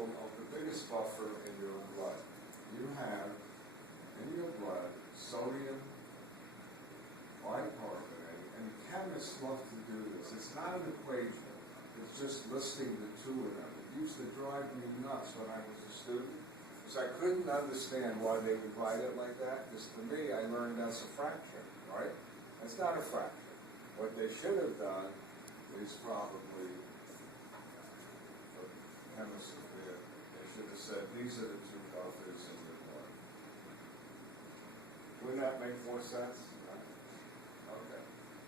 careful of the biggest buffer in your blood. You have in your blood sodium bicarbonate, and chemists love to do this. It's not an equation. It's just listing the two of them. It used to drive me nuts when I was a student, because I couldn't understand why they would write it like that, because to me, I learned that's a fraction, right? It's not a fraction. What they should have done is probably, the chemists there, they should have said, these are the two buffers in your blood. Wouldn't that make more sense? Right? Okay.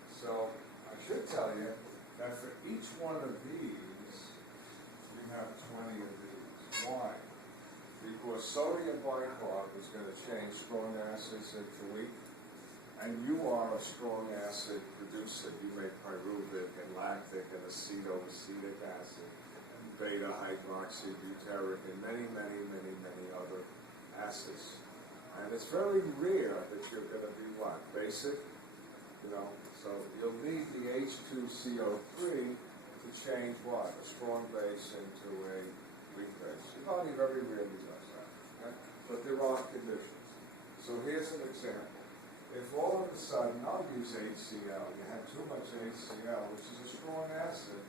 So I should tell you that for each one of these, you have 20 of these. Why? Because sodium bicarb is going to change strong acids into weak, and you are a strong acid producer. You make pyruvic and lactic and acetoacetic acid, and beta hydroxybutyric, and many other acids. And it's very rare that you're going to be what? Basic? So you'll need the H2CO3 to change what? A strong base into a weak base. Your body very rarely does that. Okay? But there are conditions. So here's an example. If all of a sudden, I'll use HCl, you have too much HCl, which is a strong acid.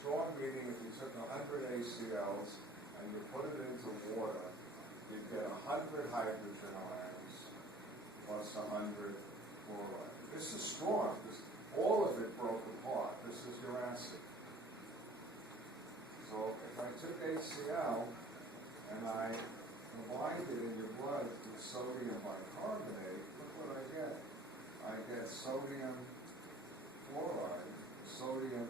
Strong meaning if you took 100 HCls and you put it into water, you'd get 100 hydrogen ions plus 100 chloride. This is strong, because all of it broke apart. This is your acid. So if I took HCl and I combined it in your blood with sodium bicarbonate, look what I get. I get sodium chloride, sodium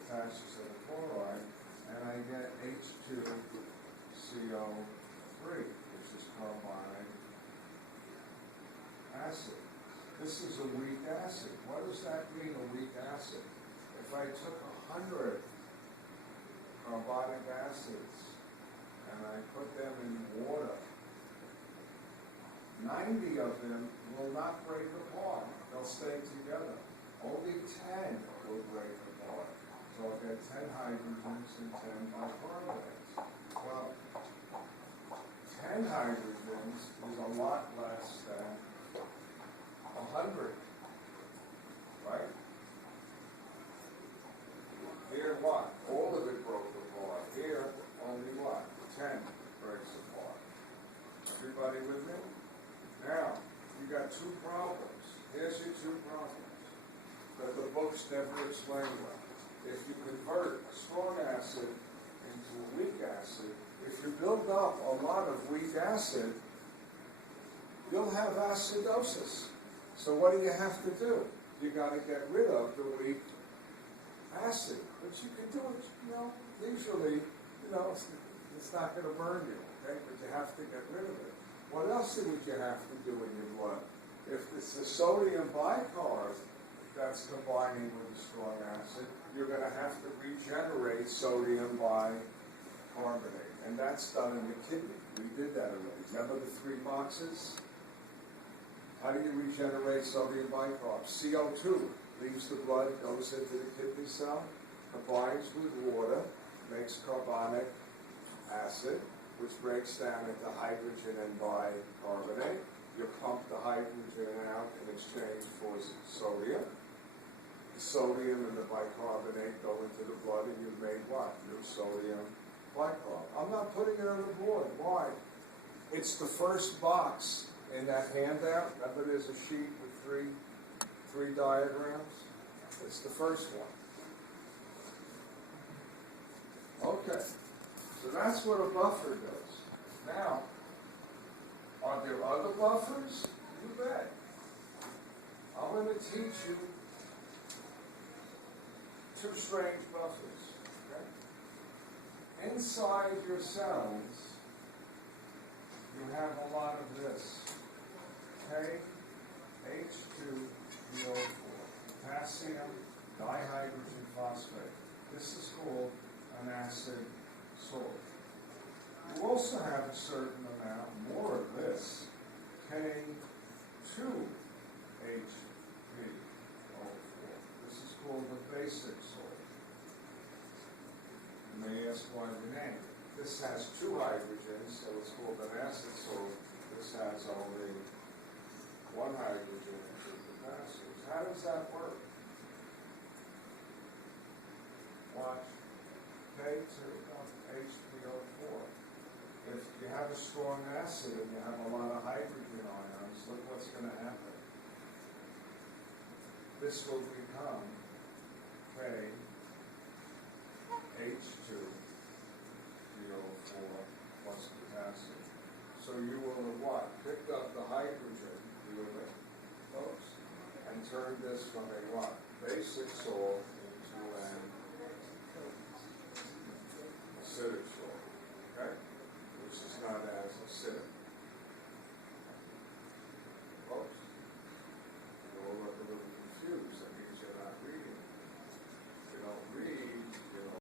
attaches to the chloride, and I get H2CO3, which is carbonic acid. This is a weak acid. What does that mean, a weak acid? If I took 100 carbonic acids and I put them in water, 90 of them will not break apart. They'll stay together. Only 10 will break apart. So I'll get 10 hydrogens and 10 bicarbonates. Well, 10 hydrogens is a lot less than 100, right? Here, what? All of it broke apart. Here, only what? 10 breaks apart. Everybody with me? Now, you got two problems. Here's your two problems that the books never explain well. If you convert a strong acid into a weak acid, if you build up a lot of weak acid, you'll have acidosis. So what do you have to do? You got to get rid of the weak acid. But you can do it, usually, it's not going to burn you, okay? But you have to get rid of it. What else would you have to do in your blood? If it's the sodium bicarb that's combining with the strong acid, you're going to have to regenerate sodium bicarbonate. And that's done in the kidney. We did that already. Remember the 3 boxes? How do you regenerate sodium bicarb? CO2 leaves the blood, goes into the kidney cell, combines with water, makes carbonic acid, which breaks down into hydrogen and bicarbonate. You pump the hydrogen out in exchange for sodium. The sodium and the bicarbonate go into the blood, and you've made what? New sodium bicarb. I'm not putting it on the board. Why? It's the first box in that handout. Remember, there's a sheet with three diagrams. It's the first one. Okay, so that's what a buffer does. Now, are there other buffers? You bet. I'm going to teach you 2 strange buffers. Okay? Inside your cells, you have a lot of this. H2PO4, potassium dihydrogen phosphate. This is called an acid salt. You also have a certain amount more of this, K2HPO4. This is called the basic salt. You may ask why the name. This has two hydrogens, so it's called an acid salt. This has only one hydrogen and two potassiums. How does that work? Watch. K2H3O4. If you have a strong acid and you have a lot of hydrogen ions, look what's going to happen. This will become KH2CO4 plus potassium. So you will have what? Picked up the hydrogen, you will have, folks, and turned this from a what? Basic salt into an